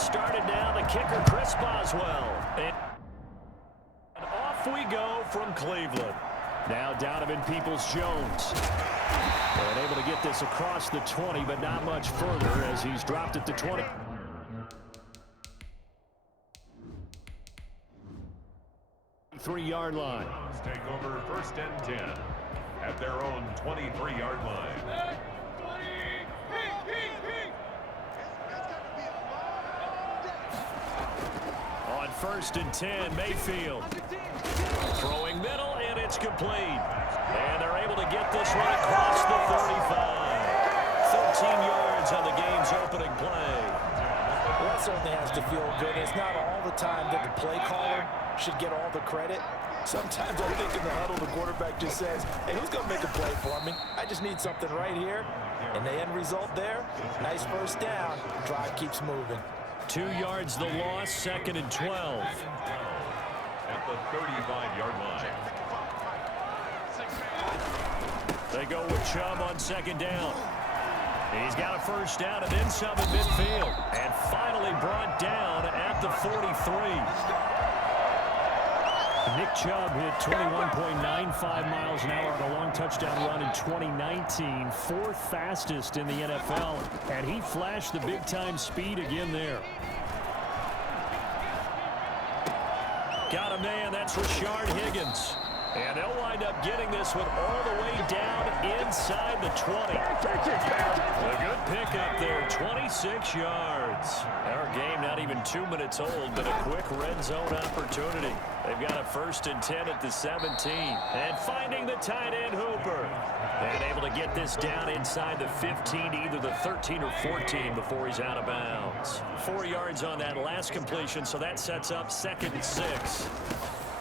has started now. The kicker, Chris Boswell. And off we go from Cleveland. Now Donovan Peoples-Jones. And able to get this across the 20, but not much further as he's dropped at the 20. Three-yard line. Take over 1st and 10 at their own 23-yard line. On 1st and 10, Mayfield. Throwing middle, and it's complete. And they're able to get this one across the 35. 13 yards on the game's opening play. Well, that certainly has to feel good. It's not all the time that the play caller should get all the credit. Sometimes I think in the huddle, the quarterback just says, hey, who's going to make a play for me? I just need something right here. And the end result there, nice first down. Drive keeps moving. 2 yards the loss, 2nd and 12. At the 35-yard line. They go with Chubb on 2nd down. He's got a first down and then some in midfield. And finally brought down at the 43. Nick Chubb hit 21.95 miles an hour on a long touchdown run in 2019. 4th fastest in the NFL. And he flashed the big-time speed again there. Got a man, that's Rashard Higgins. And they'll wind up getting this one all the way down inside the 20. A good pickup there, 26 yards. Our game not even 2 minutes old, but a quick red zone opportunity. They've got a 1st and 10 at the 17. And finding the tight end Hooper. And able to get this down inside the 15 to either the 13 or 14 before he's out of bounds. 4 yards on that last completion, so that sets up 2nd and 6.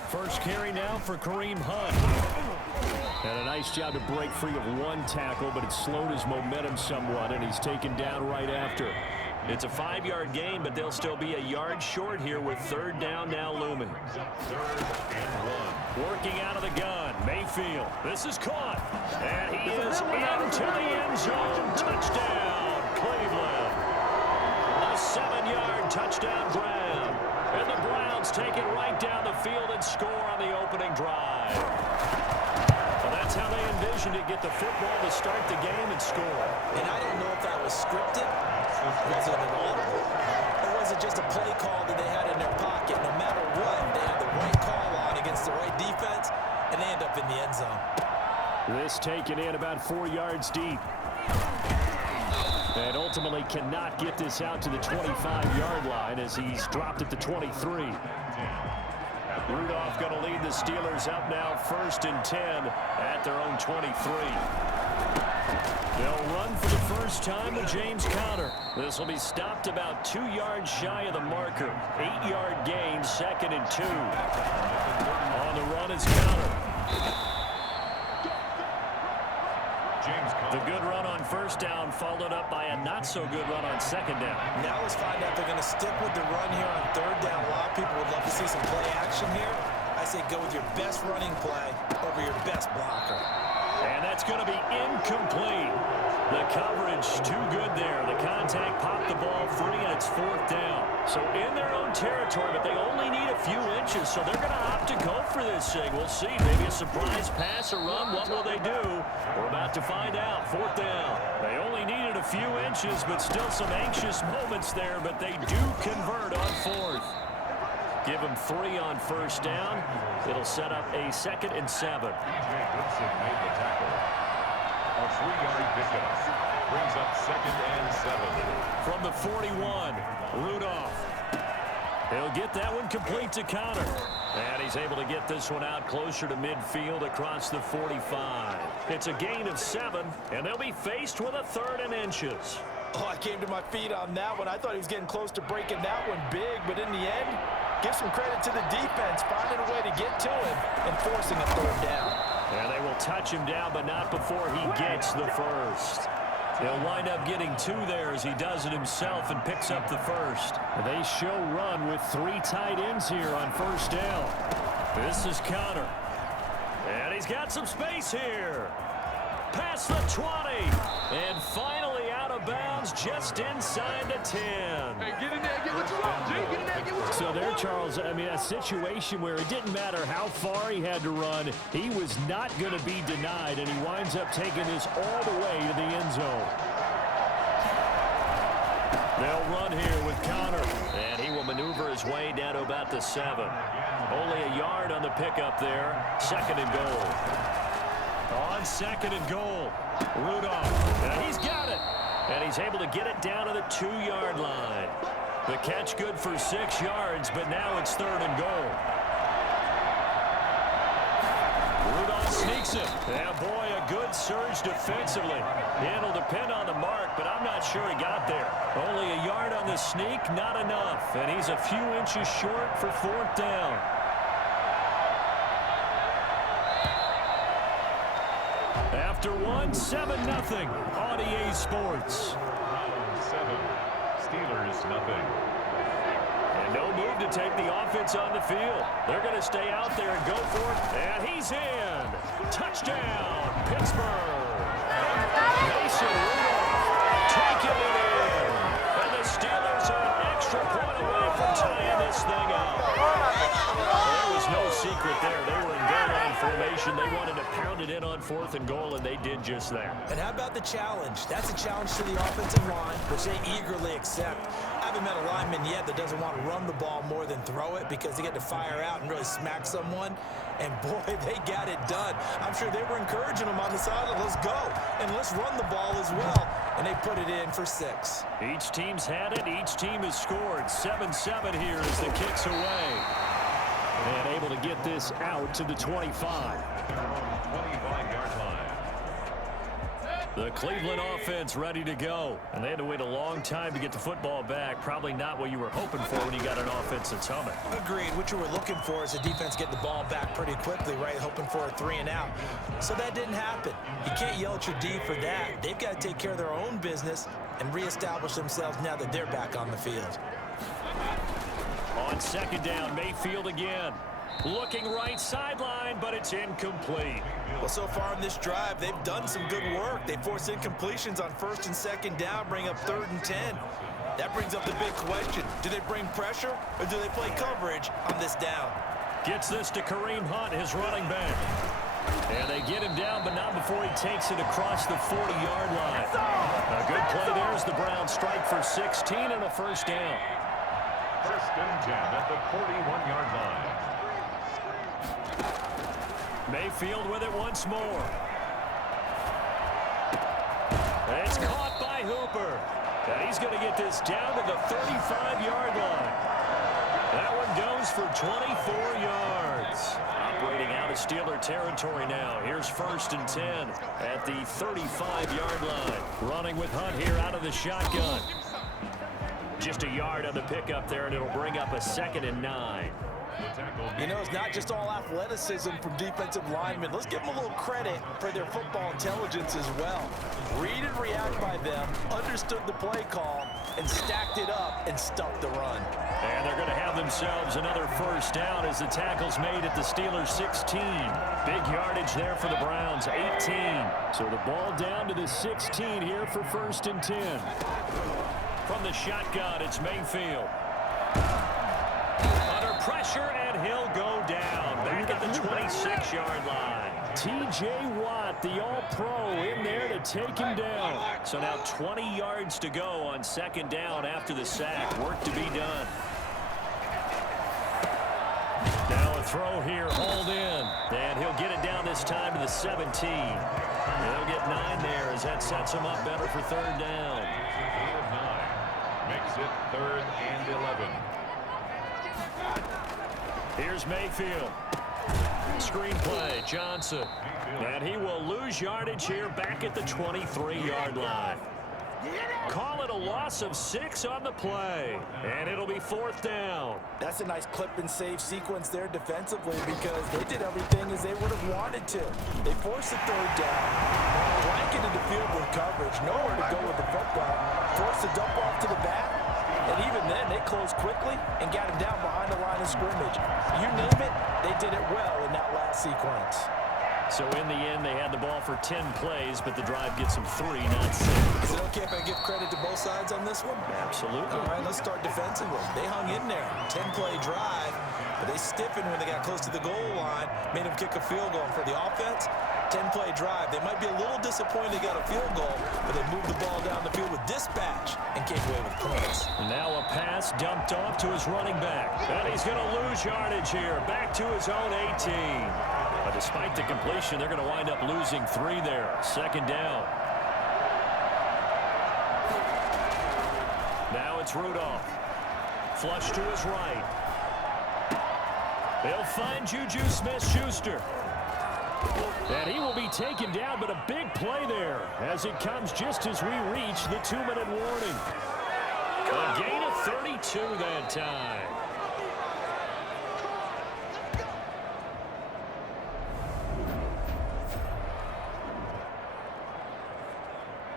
First carry now for Kareem Hunt. And a nice job to break free of one tackle, but it slowed his momentum somewhat, and he's taken down right after. It's a 5-yard gain, but they'll still be a yard short here with 3rd down now looming. 3rd and 1. Working out of the gun, Mayfield. This is caught, and he is into the end zone. Touchdown, Cleveland. A 7-yard touchdown grab. And the Browns take it right down the field and score on the opening drive. Well, that's how they envisioned it, get the football to start the game and score. And I don't know if that was scripted. Was it an audible? Or was it just a play call that they had in their pocket? No matter what, they had the right call on against the right defense, and they end up in the end zone. This taken in about 4 yards deep. And ultimately cannot get this out to the 25-yard line as he's dropped at the 23. Rudolph going to lead the Steelers up now 1st and 10 at their own 23. They'll run for the first time with James Conner. This will be stopped about 2 yards shy of the marker. 8-yard gain, 2nd and 2. On the run is Conner. The good run on 1st down followed up by a not-so-good run on 2nd down. Now let's find out if they're going to stick with the run here on 3rd down. A lot of people would love to see some play action here. I say go with your best running play over your best blocker. And that's going to be incomplete. The coverage too good there. The contact popped the ball free, and it's 4th down. So in their own territory, but they only need a few inches, so they're going to opt to go for this thing. We'll see. Maybe a surprise pass or run. What will they do? We're about to find out. 4th down. They only needed a few inches, but still some anxious moments there, but they do convert on 4th. Give them 3 on 1st down. It'll set up a 2nd and 7. Made the tackle. A 3-yard pickup. Brings up 2nd and 7. From the 41, Rudolph. He'll get that one complete to Conner. And he's able to get this one out closer to midfield across the 45. It's a gain of 7, and they'll be faced with a 3rd and inches. Oh, I came to my feet on that one. I thought he was getting close to breaking that one big, but in the end, give some credit to the defense, finding a way to get to him and forcing a 3rd down. And they will touch him down, but not before he gets the first. He'll wind up getting 2 there as he does it himself and picks up the first. They show run with 3 tight ends here on 1st down. This is Conner. And he's got some space here. Past the 20. And finally out of bounds just inside the 10. Hey, get in there, get the Charles, I mean, a situation where it didn't matter how far he had to run, he was not going to be denied, and he winds up taking this all the way to the end zone. They'll run here with Connor, and he will maneuver his way down to about the 7. Only a yard on the pickup there. 2nd and goal. On 2nd and goal, Rudolph, and he's got it. And he's able to get it down to the 2-yard line. The catch good for 6 yards, but now it's 3rd and goal. Rudolph sneaks it. Yeah, boy, a good surge defensively. It'll depend on the mark, but I'm not sure he got there. Only a yard on the sneak, not enough. And he's a few inches short for 4th down. After one, 7-0 on EA Sports. 7. Steelers nothing. And no move to take the offense on the field. They're going to stay out there and go for it. And he's in. Touchdown, Pittsburgh. Mason Rudolph taking it in. And the Steelers are an extra point away from tying this thing up. There was no secret there. They were in goal line formation. They wanted to pound it in on 4th and goal, and they did just that. And how about the challenge? That's a challenge to the offensive line, which they eagerly accept. I haven't met a lineman yet that doesn't want to run the ball more than throw it because they get to fire out and really smack someone. And, boy, they got it done. I'm sure they were encouraging them on the sideline. Let's go, and let's run the ball as well. And they put it in for 6. Each team's had it. Each team has scored. 7-7 here as the kick's away. And able to get this out to the 25. 25-yard line. The Cleveland offense ready to go. And they had to wait a long time to get the football back. Probably not what you were hoping for when you got an offense that's humming. Agreed. What you were looking for is the defense getting the ball back pretty quickly, right? Hoping for a 3 and out. So that didn't happen. You can't yell at your D for that. They've got to take care of their own business and reestablish themselves now that they're back on the field. On 2nd down, Mayfield again. Looking right sideline, but it's incomplete. Well, so far in this drive, they've done some good work. They force incompletions on 1st and 2nd down, bring up 3rd and 10. That brings up the big question. Do they bring pressure, or do they play coverage on this down? Gets this to Kareem Hunt, his running back. And they get him down, but not before he takes it across the 40-yard line. A good play there as the Browns strike for 16 and a 1st down. 1st and 10 at the 41-yard line. Mayfield with it once more. It's caught by Hooper. And he's going to get this down to the 35-yard line. That one goes for 24 yards. Operating out of Steeler territory now. Here's 1st and 10 at the 35-yard line. Running with Hunt here out of the shotgun. Just a yard on the pickup there, and it'll bring up a 2nd and 9. You know, it's not just all athleticism from defensive linemen. Let's give them a little credit for their football intelligence as well. Read and react by them, understood the play call, and stacked it up and stuffed the run. And they're going to have themselves another 1st down as the tackle's made at the Steelers' 16. Big yardage there for the Browns, 18. So the ball down to the 16 here for 1st and 10. From the shotgun, it's Mayfield. Under pressure, and he'll go down. Back at the 26-yard line. T.J. Watt, the All-Pro, in there to take him down. So now 20 yards to go on 2nd down after the sack. Work to be done. Now a throw here, hauled in. And he'll get it down this time to the 17. He'll get 9 there as that sets him up better for 3rd down. 9 makes it 3rd and 11. Here's Mayfield. Screen play, Johnson. And he will lose yardage here back at the 23-yard line. Call it a loss of 6 on the play. And it'll be 4th down. That's a nice clip and save sequence there defensively because they did everything as they would have wanted to. They forced the 3rd down, blanketed the field with coverage, nowhere to go with the football, forced the dump off to the back, and even then they closed quickly and got him down behind the line of scrimmage. You name it, they did it well in that last sequence. So in the end, they had the ball for 10 plays, but the drive gets them 3, not 6. Is it okay if I give credit to both sides on this one? Absolutely. All right, let's start defensively. They hung in there. 10-play drive, but they stiffened when they got close to the goal line, made them kick a field goal. For the offense, 10-play drive. They might be a little disappointed they got a field goal, but they moved the ball down the field with dispatch and came away with points. Now a pass dumped off to his running back. And he's going to lose yardage here. Back to his own 18. But despite the completion, they're going to wind up losing 3 there. Second down. Now it's Rudolph. Flush to his right. They'll find Juju Smith-Schuster. And he will be taken down, but a big play there as it comes just as we reach the 2-minute warning. A gain of 32 that time.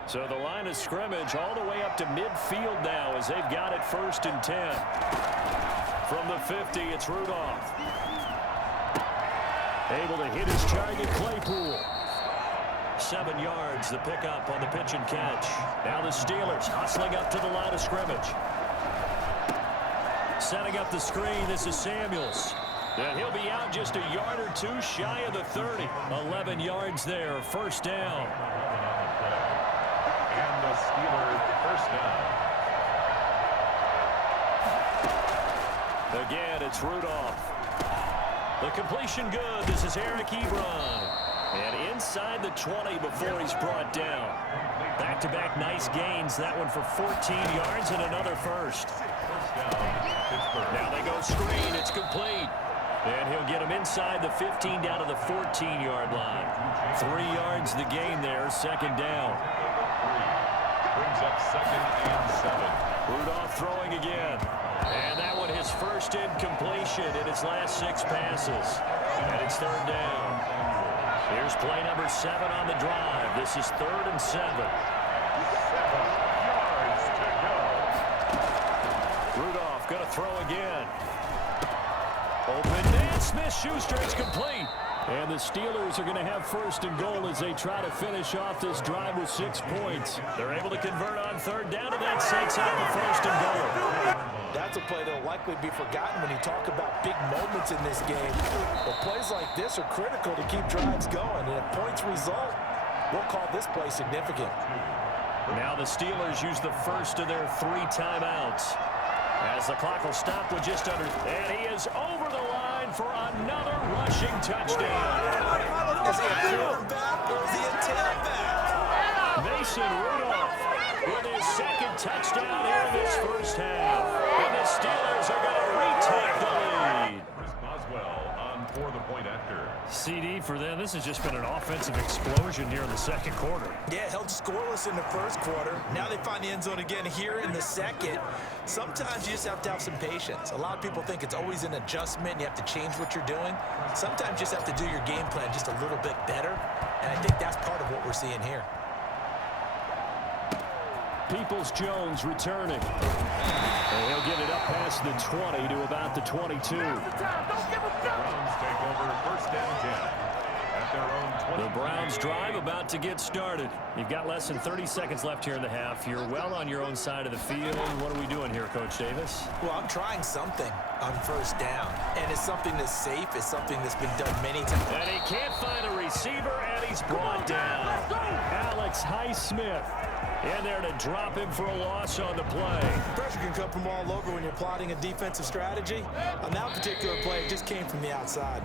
So the line of scrimmage all the way up to midfield now as they've got it 1st and 10. From the 50, it's Rudolph. Able to hit his target, Claypool. 7 yards, the pickup on the pitch and catch. Now the Steelers hustling up to the line of scrimmage. Setting up the screen, this is Samuels. And he'll be out just a yard or 2 shy of the 30. 11 yards there, 1st down. And the Steelers 1st down. Again, it's Rudolph. The completion good. This is Eric Ebron. And inside the 20 before he's brought down. Back-to-back nice gains. That one for 14 yards and another first. Now they go screen. It's complete. And he'll get him inside the 15 down to the 14-yard line. 3 yards the gain there. Second down. Brings up 2nd and 7. Rudolph throwing again. And that one his first incompletion in his last 6 passes. And it's 3rd down. Here's play number 7 on the drive. This is 3rd and 7. 7 yards to go. Rudolph going to throw again. Open man, Smith-Schuster, it's complete. And the Steelers are going to have 1st and goal as they try to finish off this drive with 6 points. They're able to convert on 3rd down, and that sets up the 1st and goal. That's a play that'll likely be forgotten when you talk about big moments in this game. But plays like this are critical to keep drives going. And if points result, we'll call this play significant. Now the Steelers use the first of their 3 timeouts. As the clock will stop with just under. And he is over the line for another rushing touchdown. Is he a quarterback or is he a tailback? Mason Rudolph with his 2nd touchdown here in this 1st half. And the Steelers are going to retake the lead. Chris Boswell on for the point after. CD for them. This has just been an offensive explosion here in the 2nd quarter. Yeah, held scoreless in the 1st quarter. Now they find the end zone again here in the 2nd. Sometimes you just have to have some patience. A lot of people think it's always an adjustment. You have to change what you're doing. Sometimes you just have to do your game plan just a little bit better. And I think that's part of what we're seeing here. Peoples-Jones returning. And he'll get it up past the 20 to about the 22. Browns take over 1st and 10 at their own 20. The Browns drive about to get started. You've got less than 30 seconds left here in the half. You're well on your own side of the field. What are we doing here, Coach Davis? Well, I'm trying something on 1st down. And it's something that's safe. It's something that's been done many times. And he can't find a receiver, and he's brought down. Alex Highsmith in there to drop him for a loss on the play. Pressure can come from all over when you're plotting a defensive strategy. On that particular play, it just came from the outside.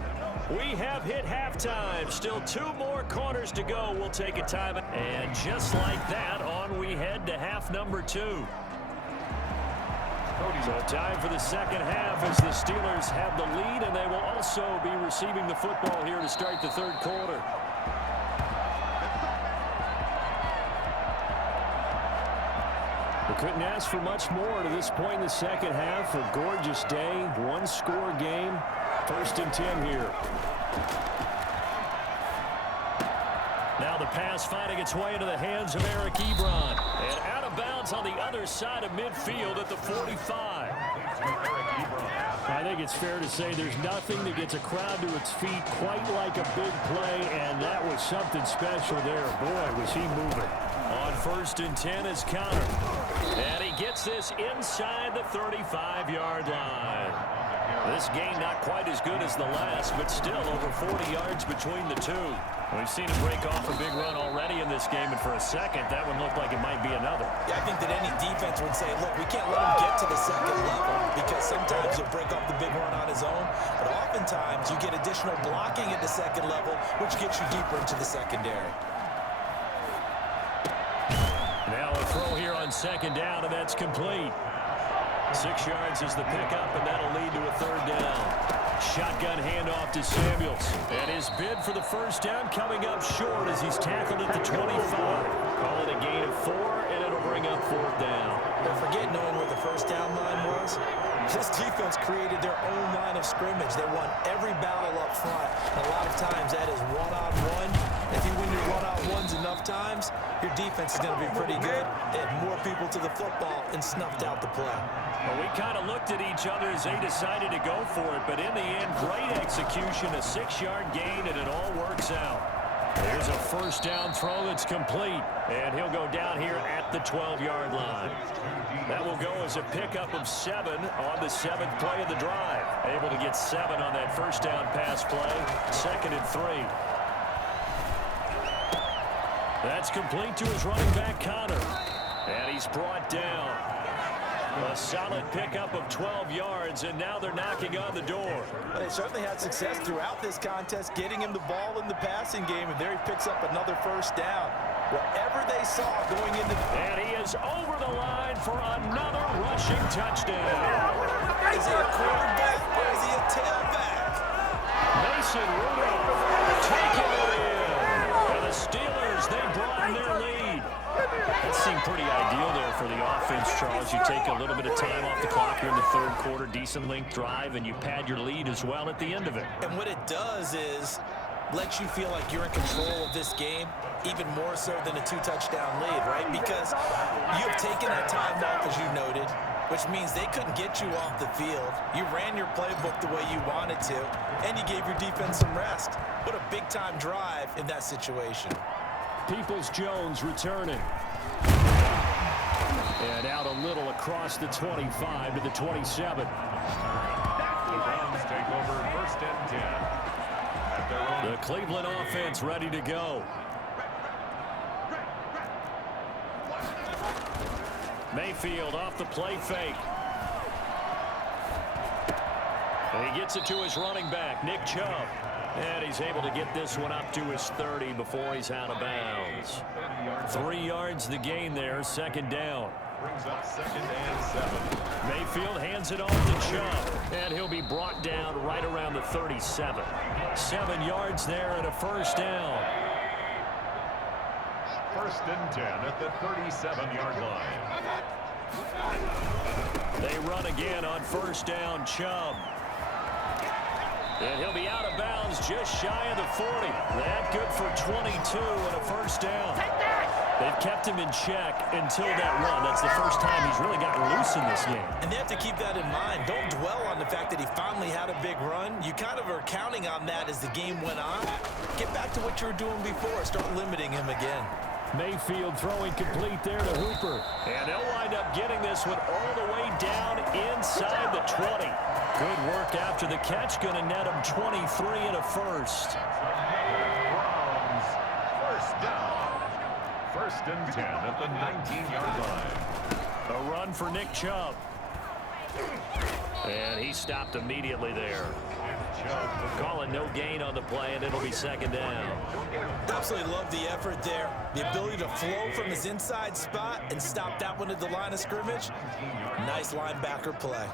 We have hit halftime. Still 2 more quarters to go. We'll take a time. And just like that, on we head to half number 2. So time for the 2nd half as the Steelers have the lead, and they will also be receiving the football here to start the 3rd quarter. We couldn't ask for much more to this point in the 2nd half. A gorgeous day, 1-score game. 1st and 10 here. Now the pass finding its way into the hands of Eric Ebron. And out of bounds on the other side of midfield at the 45. Eric Ebron. I think it's fair to say there's nothing that gets a crowd to its feet quite like a big play, and that was something special there. Boy, was he moving. On 1st and 10 is Connor. And he gets this inside the 35-yard line. This game not quite as good as the last, but still over 40 yards between the two. We've seen him break off a big run already in this game, and for a second, that one looked like it might be another. Yeah, I think that any defense would say, look, we can't let him get to the second level because sometimes he'll break off the big run on his own, but oftentimes you get additional blocking at the second level, which gets you deeper into the secondary. Now a throw here on 2nd down, and that's complete. 6 yards is the pickup, and that'll lead to a 3rd down. Shotgun handoff to Samuels. And his bid for the 1st down coming up short as he's tackled at the 25. Call it a gain of 4, and it'll bring up 4th down. Don't forget knowing where the 1st down line was. This defense created their own line of scrimmage. They won every battle up front. And a lot of times that is one-on-one. If you win your one-on-ones enough times, your defense is going to be pretty good. They had more people to the football and snuffed out the play. Well, we kind of looked at each other as they decided to go for it, but in the end, great execution, a 6-yard gain, and it all works out. There's a 1st down throw that's complete, and he'll go down here at the 12-yard line. That will go as a pickup of 7 on the 7th play of the drive. Able to get 7 on that 1st down pass play, 2nd and 3. That's complete to his running back, Connor. And he's brought down. A solid pickup of 12 yards, and now they're knocking on the door. Well, they certainly had success throughout this contest, getting him the ball in the passing game, and there he picks up another 1st down. Whatever they saw going into... And he is over the line for another rushing touchdown. Is he a quarterback or is he a tailback? Mason Rudolph taking it in. And the Steelers, they broaden their lead. That seemed pretty ideal there for the offense, Charles. You take a little bit of time off the clock here in the 3rd quarter, decent length drive, and you pad your lead as well at the end of it. And what it does is lets you feel like you're in control of this game, even more so than a 2-touchdown lead, right? Because you've taken that time off, as you noted, which means they couldn't get you off the field. You ran your playbook the way you wanted to, and you gave your defense some rest. What a big-time drive in that situation. Peoples-Jones returning. And out a little across the 25 to the 27. The Browns take over 1st and 10. At their own. The Cleveland offense ready to go. Mayfield off the play fake. And he gets it to his running back, Nick Chubb. And he's able to get this one up to his 30 before he's out of bounds. 3 yards the gain there, 2nd down. Brings up 2nd and 7. Mayfield hands it off to Chubb, and he'll be brought down right around the 37. 7 yards there and a 1st down. 1st and 10 at the 37-yard line. They run again on 1st down, Chubb. And he'll be out of bounds just shy of the 40. That good for 22 and a 1st down. They've kept him in check until that run. That's the first time he's really gotten loose in this game. And they have to keep that in mind. Don't dwell on the fact that he finally had a big run. You kind of are counting on that as the game went on. Get back to what you were doing before. Start limiting him again. Mayfield throwing complete there to Hooper. And they'll wind up getting this one all the way down inside the 20. Good work after the catch. Going to net him 23 and a 1st. Browns 1st down. 1st and 10 at the 19-yard line. A run for Nick Chubb. And he stopped immediately there. Calling no gain on the play, and it'll be 2nd down. Absolutely love the effort there. The ability to flow from his inside spot and stop that one at the line of scrimmage. Nice linebacker play.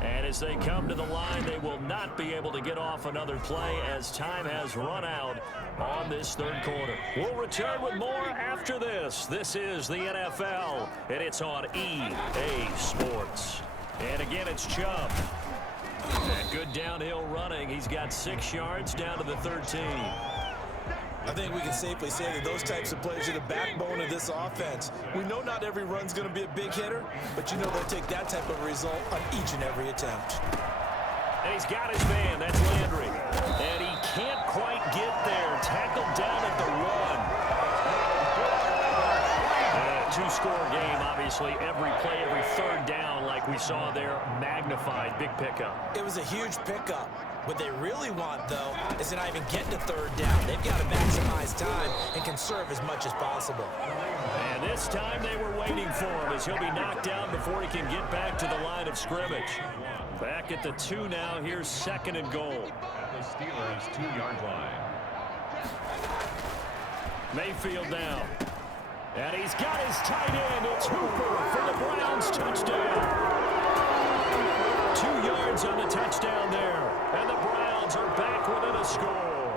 And as they come to the line, they will not be able to get off another play as time has run out on this 3rd quarter. We'll return with more after this. This is the NFL, and it's on EA Sports. And again, it's Chubb. And good downhill running. He's got 6 yards down to the 13. I think we can safely say that those types of players are the backbone of this offense. We know not every run's going to be a big hitter, but you know they'll take that type of result on each and every attempt. And he's got his man. That's Landry. And he can't quite get there. Tackled down at the 1. Two-score game, obviously. Every play, every third down, like we saw there, magnified. Big pickup. It was a huge pickup. What they really want, though, is to not even get to third down. They've got to maximize time and conserve as much as possible. And this time they were waiting for him as he'll be knocked down before he can get back to the line of scrimmage. Back at the 2 now. Here's 2nd and goal. At the Steelers' 2-yard line. Mayfield now. And he's got his tight end. It's Hooper for the Browns. Touchdown. 2 yards on the touchdown there. And the Browns are back within a score.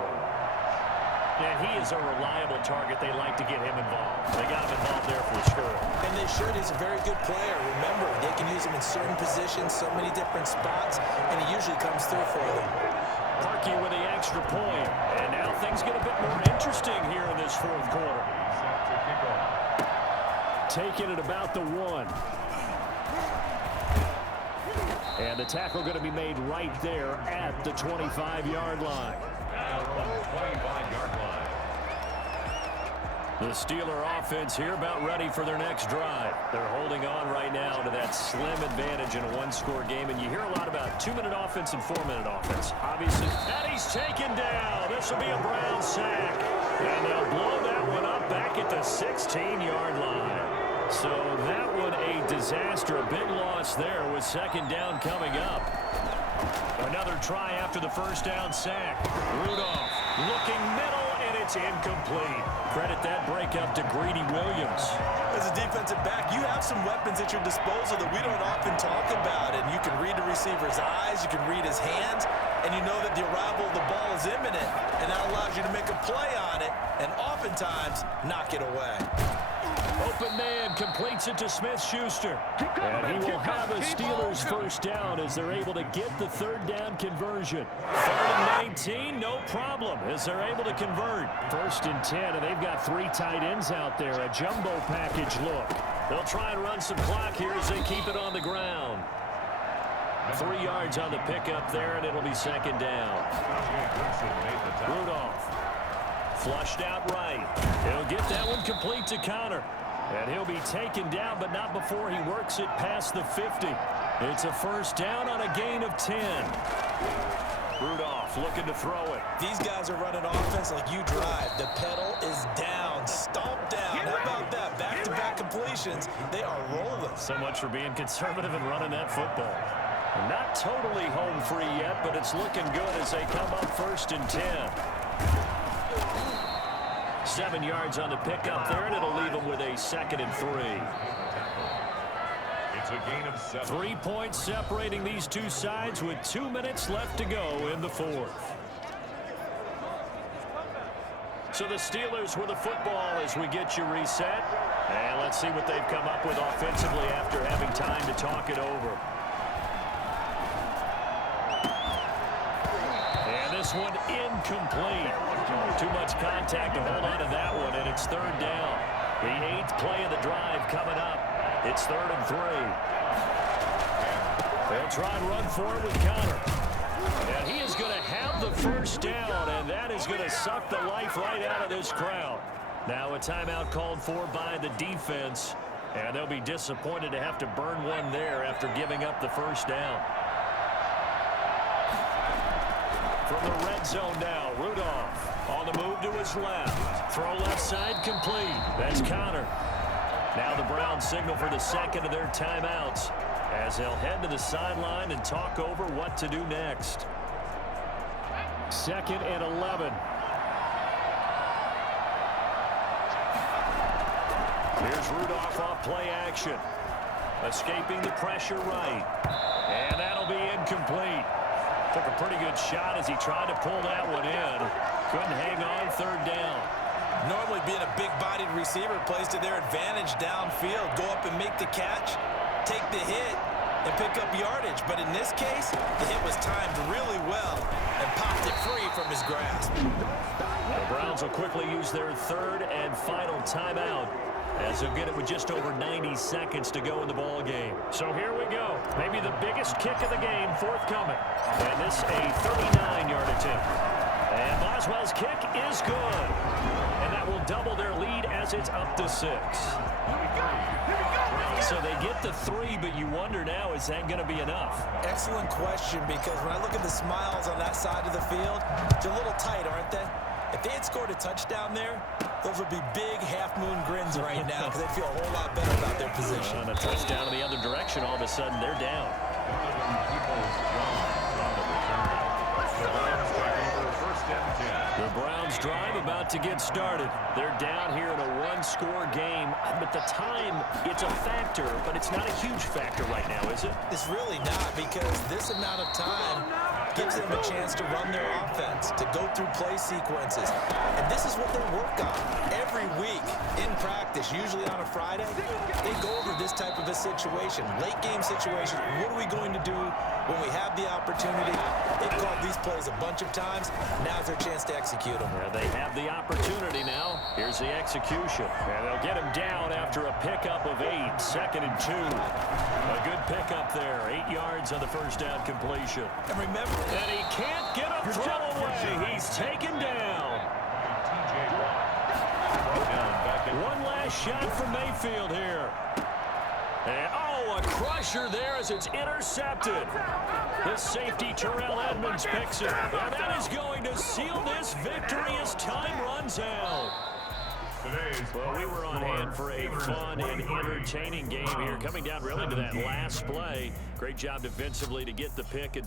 And he is a reliable target. They like to get him involved. They got him involved there for the score. And they should. He's a very good player. Remember, they can use him in certain positions, so many different spots, and he usually comes through for them. Parkey with the extra point. And now things get a bit more interesting here in this 4th quarter. Taking it about the 1. And the tackle going to be made right there at the 25-yard line. From the 25-yard line. The Steeler offense here about ready for their next drive. They're holding on right now to that slim advantage in a 1-score game. And you hear a lot about 2-minute offense and 4-minute offense. Obviously, and he's taken down. This will be a Brown sack. And they'll blow that one up back at the 16-yard line. So that one a disaster. A big loss there with 2nd down coming up. Another try after the 1st down sack. Rudolph looking middle, and it's incomplete. Credit that breakup to Greedy Williams. As a defensive back, you have some weapons at your disposal that we don't often talk about. And you can read the receiver's eyes, you can read his hands, and you know that the arrival of the ball is imminent. And that allows you to make a play on it, and oftentimes knock it away. Open man completes it to Smith-Schuster. And he will have a Steelers 1st down as they're able to get the 3rd down conversion. 3rd and 19, no problem as they're able to convert. 1st and 10, and they've got 3 tight ends out there. A jumbo package look. They'll try and run some clock here as they keep it on the ground. 3 yards on the pickup there, and it'll be 2nd down. Rudolph. Flushed out right. He'll get that one complete to Connor. And he'll be taken down, but not before he works it past the 50. It's a 1st down on a gain of 10. Rudolph looking to throw it. These guys are running offense like you drive. The pedal is down, stomp down. How about that? Back-to-back completions. They are rolling. So much for being conservative and running that football. Not totally home free yet, but it's looking good as they come up 1st and 10. 7 yards on the pickup there, and it'll leave them with a 2nd and 3. It's a gain of 7. 3 points separating these two sides with 2 minutes left to go in the 4th. So the Steelers with the football as we get you reset. And let's see what they've come up with offensively after having time to talk it over. And this one incomplete. Too much contact to hold on to that one, and it's 3rd down. The 8th play of the drive coming up. It's 3rd and 3. They'll try and run for it with Connor. And he is going to have the 1st down, and that is going to suck the life right out of this crowd. Now a timeout called for by the defense, and they'll be disappointed to have to burn one there after giving up the 1st down. From the red zone now, Rudolph on the move to his left. Throw left side complete. That's Connor. Now the Browns signal for the 2nd of their timeouts as they'll head to the sideline and talk over what to do next. 2nd and 11. Here's Rudolph off play action. Escaping the pressure right. And that'll be incomplete. Took a pretty good shot as he tried to pull that one in. Couldn't hang on 3rd down. Normally being a big-bodied receiver plays to their advantage downfield. Go up and make the catch, take the hit, and pick up yardage. But in this case, the hit was timed really well and popped it free from his grasp. The Browns will quickly use their third and final timeout, as they'll get it with just over 90 seconds to go in the ball game. So here we go. Maybe the biggest kick of the game forthcoming. And this a 39-yard attempt. And Boswell's kick is good. And that will double their lead as it's up to 6. So they get the 3, but you wonder now, is that going to be enough? Excellent question, because when I look at the smiles on that side of the field, they're a little tight, aren't they? If they had scored a touchdown there, those would be big half-moon grins right now because they feel a whole lot better about their position. On a touchdown in the other direction, all of a sudden they're down. The Browns drive about to get started. They're down here in a one-score game. But the time, it's a factor, but it's not a huge factor right now, is it? It's really not, because this amount of time gives them a chance to run their offense, to go through play sequences. And this is what they work on every week in practice, usually on a Friday. They go over this type of a situation, late game situation. What are we going to do when we have the opportunity? They've called these plays a bunch of times. Now's their chance to execute them. Yeah, they have the opportunity now. Here's the execution. And they'll get him down after a pickup of 8. 2nd and 2. A good pickup there. 8 yards on the first down completion. And remember, and he can't get a throw away. He's taken down. One last shot from Mayfield here. And, oh, a crusher there as it's intercepted. The safety, Terrell Edmonds, picks it. And that is going to seal this victory as time runs out. Well, we were on hand for a fun and entertaining game here, coming down really to that last play. Great job defensively to get the pick and